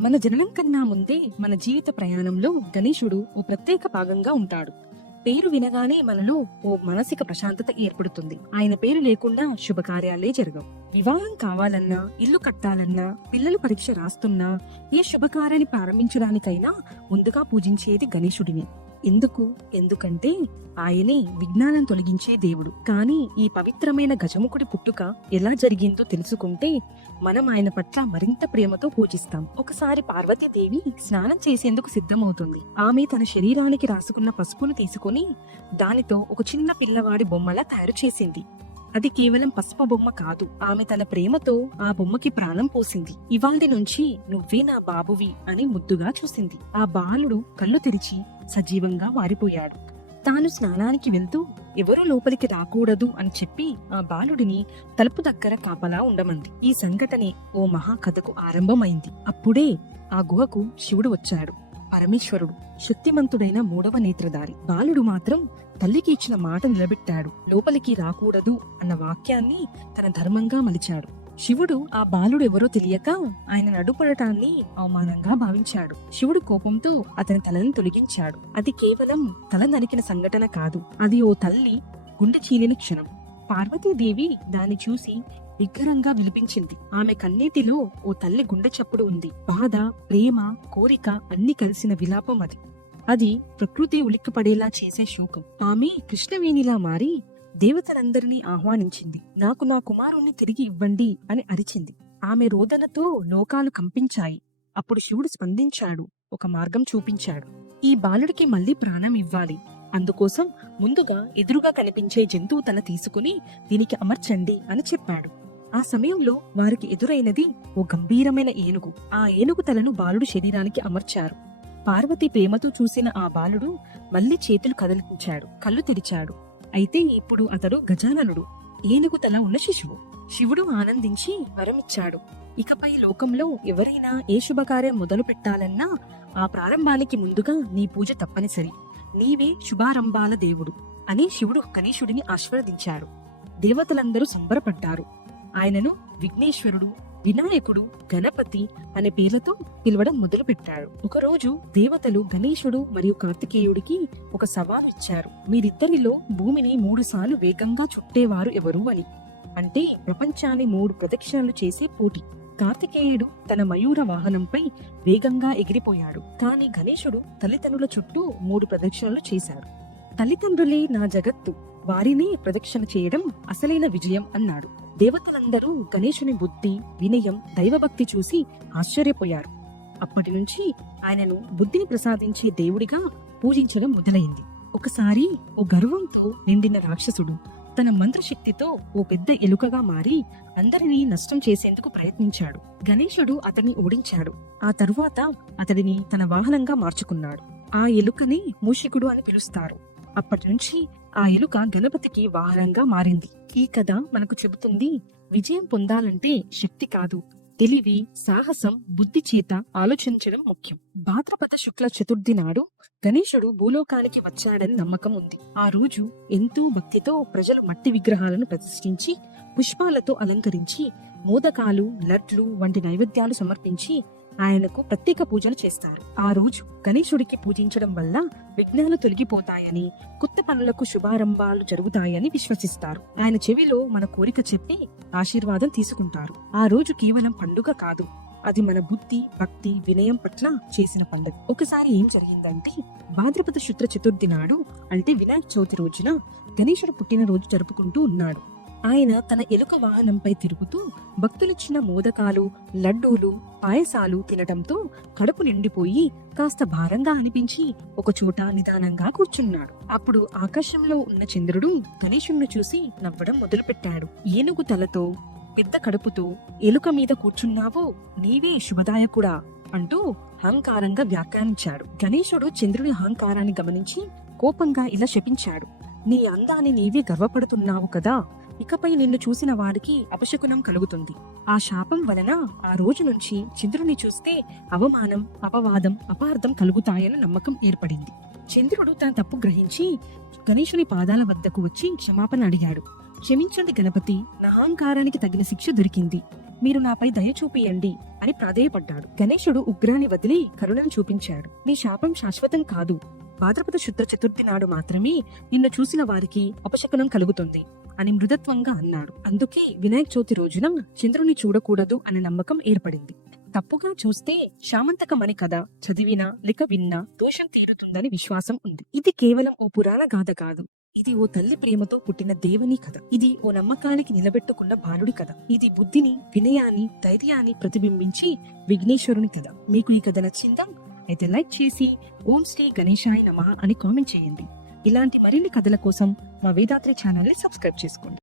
మన జననం కన్నా ముందే మన జీవిత ప్రయాణంలో గణేశుడు ఓ ప్రత్యేక భాగంగా ఉంటాడు. పేరు వినగానే మనలో ఓ మానసిక ప్రశాంతత ఏర్పడుతుంది. ఆయన పేరు లేకుండా శుభకార్యాలే జరగవు. వివాహం కావాలన్నా ఇల్లు కట్టాలన్నా పిల్లలు పరీక్ష రాస్తున్నా ఏ శుభకార్యాన్ని ప్రారంభించడానికైనా ముందుగా పూజించేది గణేశుడిని. ఎందుకు? ఎందుకంటే ఆయనే విజ్ఞానం తొలగించే దేవుడు. కానీ ఈ పవిత్రమైన గజముఖుడి పుట్టుక ఎలా జరిగిందో తెలుసుకుంటే మనం ఆయన పట్ల మరింత ప్రేమతో పూజిస్తాం. ఒకసారి పార్వతీదేవి స్నానం చేసేందుకు సిద్ధమవుతుంది. ఆమె తన శరీరానికి రాసుకున్న పసుపును తీసుకుని దానితో ఒక చిన్న పిల్లవాడి బొమ్మలా తయారు చేసింది. అది కేవలం పసుపు బొమ్మ కాదు ఆమె తన ప్రేమతో ఆ బొమ్మకి ప్రాణం పోసింది. ఇవాల్టి నుంచి నువ్వే నా బాబువి అని ముద్దుగా చూసింది. ఆ బాలుడు కళ్ళు తెరిచి సజీవంగా మారిపోయాడు. తాను స్నానానికి వెళ్తూ ఎవరూ లోపలికి రాకూడదు అని చెప్పి ఆ బాలుడిని తలుపు దగ్గర కాపలా ఉండమంది. ఈ సంఘటనే ఓ మహాకథకు ఆరంభమైంది. అప్పుడే ఆ గుహకు శివుడు వచ్చాడు. పరమేశ్వరుడు శక్తిమంతుడైన మూడవ నేత్రధారి. బాలుడు మాత్రం తల్లికి ఇచ్చిన మాట నిలబెట్టాడు. లోపలికి రాకూడదు అన్న వాక్యాన్ని తన ధర్మంగా మలిచాడు. శివుడు ఆ బాలుడు ఎవరో తెలియక ఆయన నడుపడటాన్ని అవమానంగా భావించాడు. శివుడు కోపంతో అతని తలని తొలగించాడు. అది కేవలం తల నరికిన సంఘటన కాదు. అది ఓ తల్లి గుండె చీలిన క్షణం. పార్వతీదేవి దాన్ని చూసి విగ్రహంగా విలిపించింది ఆమె కన్నీటిలో ఓ తల్లి గుండె చప్పుడు ఉంది. బాధ ప్రేమ కోరిక అన్ని కలిసిన విలాపం అది. అది ప్రకృతి ఉలిక్కిపడేలా చేసే శోకం. ఆమె కృష్ణవేణిలా మారి దేవతలందరినీ ఆహ్వానించింది. నాకు నా కుమారుణ్ణి తిరిగి ఇవ్వండి అని అరిచింది. ఆమె రోదనతో లోకాలు కంపించాయి. అప్పుడు శివుడు స్పందించాడు. ఒక మార్గం చూపించాడు. ఈ బాలుడికి మళ్ళీ ప్రాణం ఇవ్వాలి. అందుకోసం ముందుగా ఎదురుగా కనిపించే జంతువు తన తీసుకుని దీనికి అమర్చండి అని చెప్పాడు. ఆ సమయంలో వారికి ఎదురైనది ఓ గంభీరమైన ఏనుగు. ఆ ఏనుగు తలను బాలుడు శరీరానికి అమర్చారు. పార్వతి ప్రేమతో చూసిన ఆ బాలుడు మళ్ళీ చేతులు కదిలించాడు. కళ్ళు తెరిచాడు. అయితే ఇప్పుడు అతడు గజాననుడు. ఏనుగు తల ఉన్న శిశువు. శివుడు ఆనందించి వరమిచ్చాడు. ఇకపై లోకంలో ఎవరైనా ఏ శుభకార్యం మొదలు పెట్టాలన్నా ఆ ప్రారంభానికి ముందుగా నీ పూజ తప్పనిసరి. నీవే శుభారంభాల దేవుడు అని శివుడు గణేశుడిని ఆశీర్వదించాడు. దేవతలందరూ సంబరపడ్డారు. ఆయనను విఘ్నేశ్వరుడు వినాయకుడు గణపతి అనే పేర్లతో పిలవడం మొదలు పెట్టాడు ఒకరోజు దేవతలు గణేశుడు మరియు కార్తికేయుడికి ఒక సవాలు ఇచ్చారు. మీరిద్దరిలో భూమిని మూడు సార్లు వేగంగా చుట్టేవారు ఎవరు అని. అంటే ప్రపంచాన్ని మూడు ప్రదక్షిణలు చేసే పోటీ. కార్తికేయుడు తన మయూర వాహనంపై వేగంగా ఎగిరిపోయాడు. కానీ గణేశుడు తల్లిదండ్రుల చుట్టూ మూడు ప్రదక్షిణలు చేశారు. తల్లిదండ్రులే నా జగత్తు. వారిని ప్రదక్షిణ చేయడం అసలైన విజయం అన్నాడు. దేవతలందరూ గణేశుని బుద్ధి వినయం దైవభక్తి చూసి ఆశ్చర్యపోయారు. అప్పటి నుంచి ఆయనను బుద్ధిని ప్రసాదించే దేవుడిగా పూజించడం మొదలైంది. ఒకసారి ఓ గర్వంతో నిండిన రాక్షసుడు తన మంత్రశక్తితో ఓ పెద్ద ఎలుకగా మారి అందరినీ నష్టం చేసేందుకు ప్రయత్నించాడు. గణేశుడు అతన్ని ఓడించాడు. ఆ తరువాత అతడిని తన వాహనంగా మార్చుకున్నాడు. ఆ ఎలుకని మూషికుడు అని పిలుస్తారు. అప్పటి నుంచి ఆ ఎలుక గణపతికి వాహనంగా మారింది. ఈ కథ మనకు చెబుతుంది విజయం పొందాలంటే శక్తి కాదు. తెలివి సాహసం బుద్ధి చేత ఆలోచించడం ముఖ్యం. భాద్రపద శుక్ల చతుర్థి నాడు గణేశుడు భూలోకానికి వచ్చాడని నమ్మకం ఉంది. ఆ రోజు ఎంతో భక్తితో ప్రజలు మట్టి విగ్రహాలను ప్రతిష్ఠించి పుష్పాలతో అలంకరించి మోదకాలు లడ్లు వంటి నైవేద్యాలు సమర్పించి ఆయనకు ప్రత్యేక పూజలు చేస్తారు. ఆ రోజు గణేశుడికి పూజించడం వల్ల విఘ్నాలు తొలగిపోతాయని కొత్త పనులకు శుభారంభాలు జరుగుతాయని విశ్వసిస్తారు. ఆయన చెవిలో మన కోరిక చెప్పి ఆశీర్వాదం తీసుకుంటారు. ఆ రోజు కేవలం పండుగ కాదు అది మన బుద్ధి భక్తి వినయం పట్ల చేసిన పండుగ. ఒకసారి ఏం జరిగిందంటే భాద్రపద శుద్ర చతుర్థి నాడు అంటే వినాయక చవితి రోజున గణేశుడు పుట్టినరోజు జరుపుకుంటూ ఉన్నాడు. ఆయన తన ఎలుక వాహనంపై తిరుగుతూ భక్తులిచ్చిన మోదకాలు లడ్డూలు పాయసాలు తినటంతో కడుపు నిండిపోయి కాస్త భారంగా అనిపించి ఒకచోట నిదానంగా కూర్చున్నాడు. అప్పుడు ఆకాశంలో ఉన్న చంద్రుడు గణేశుణ్ణి చూసి నవ్వడం మొదలుపెట్టాడు. ఏనుగు తలతో పెద్ద కడుపుతో ఎలుక మీద కూర్చున్నావో నీవే శుభదాయకుడా అంటూ అహంకారంగా వ్యాఖ్యానించాడు. గణేశుడు చంద్రుడి అహంకారాన్ని గమనించి కోపంగా ఇలా శపించాడు. నీ అందాన్ని నీవే గర్వపడుతున్నావు కదా ఇకపై నిన్ను చూసిన వాడికి అపశకునం కలుగుతుంది. ఆ శాపం వలన ఆ రోజు నుంచి చంద్రుని చూస్తే అవమానం అపవాదం అపార్థం కలుగుతాయని నమ్మకం ఏర్పడింది. చంద్రుడు తన తప్పు గ్రహించి గణేశుని పాదాల వద్దకు వచ్చి క్షమాపణ అడిగాడు. క్షమించండి గణపతి నా అహంకారానికి తగిన శిక్ష దొరికింది. మీరు నాపై దయ చూపియండి అని ప్రాధేయపడ్డాడు. గణేశుడు ఉగ్రాన్ని వదిలి కరుణను చూపించాడు. నీ శాపం శాశ్వతం కాదు. భాద్రపద శుద్ధ చతుర్థి నాడు మాత్రమే నిన్ను చూసిన వారికి అపశకునం కలుగుతుంది. అని మృదత్వంగా అన్నాడు. అందుకే వినాయక చవితి రోజున చంద్రుని చూడకూడదు అనే నమ్మకం ఏర్పడింది. తప్పుగా చూస్తే శామంతకమని కథ చదివినా లేక విన్నా దోషం తీరుతుందని విశ్వాసం ఉంది. ఇది కేవలం ఓ పురాణ గాథ కాదు. ఇది ఓ తల్లి ప్రేమతో పుట్టిన దేవుని కథ. ఇది ఓ నమ్మకానికి నిలబెట్టుకున్న బాలుడి కథ. ఇది బుద్ధిని వినయాన్ని ధైర్యాన్ని ప్రతిబింబించి విఘ్నేశ్వరుని కథ. మీకు ఈ కథ నచ్చిందా? అయితే లైక్ చేసి ఓం శ్రీ గణేశాయ నమ అని కామెంట్ చేయండి. ఇలాంటి మరిన్ని కథల కోసం మా వేదాత్రి ఛానల్ని సబ్స్క్రైబ్ చేసుకోండి.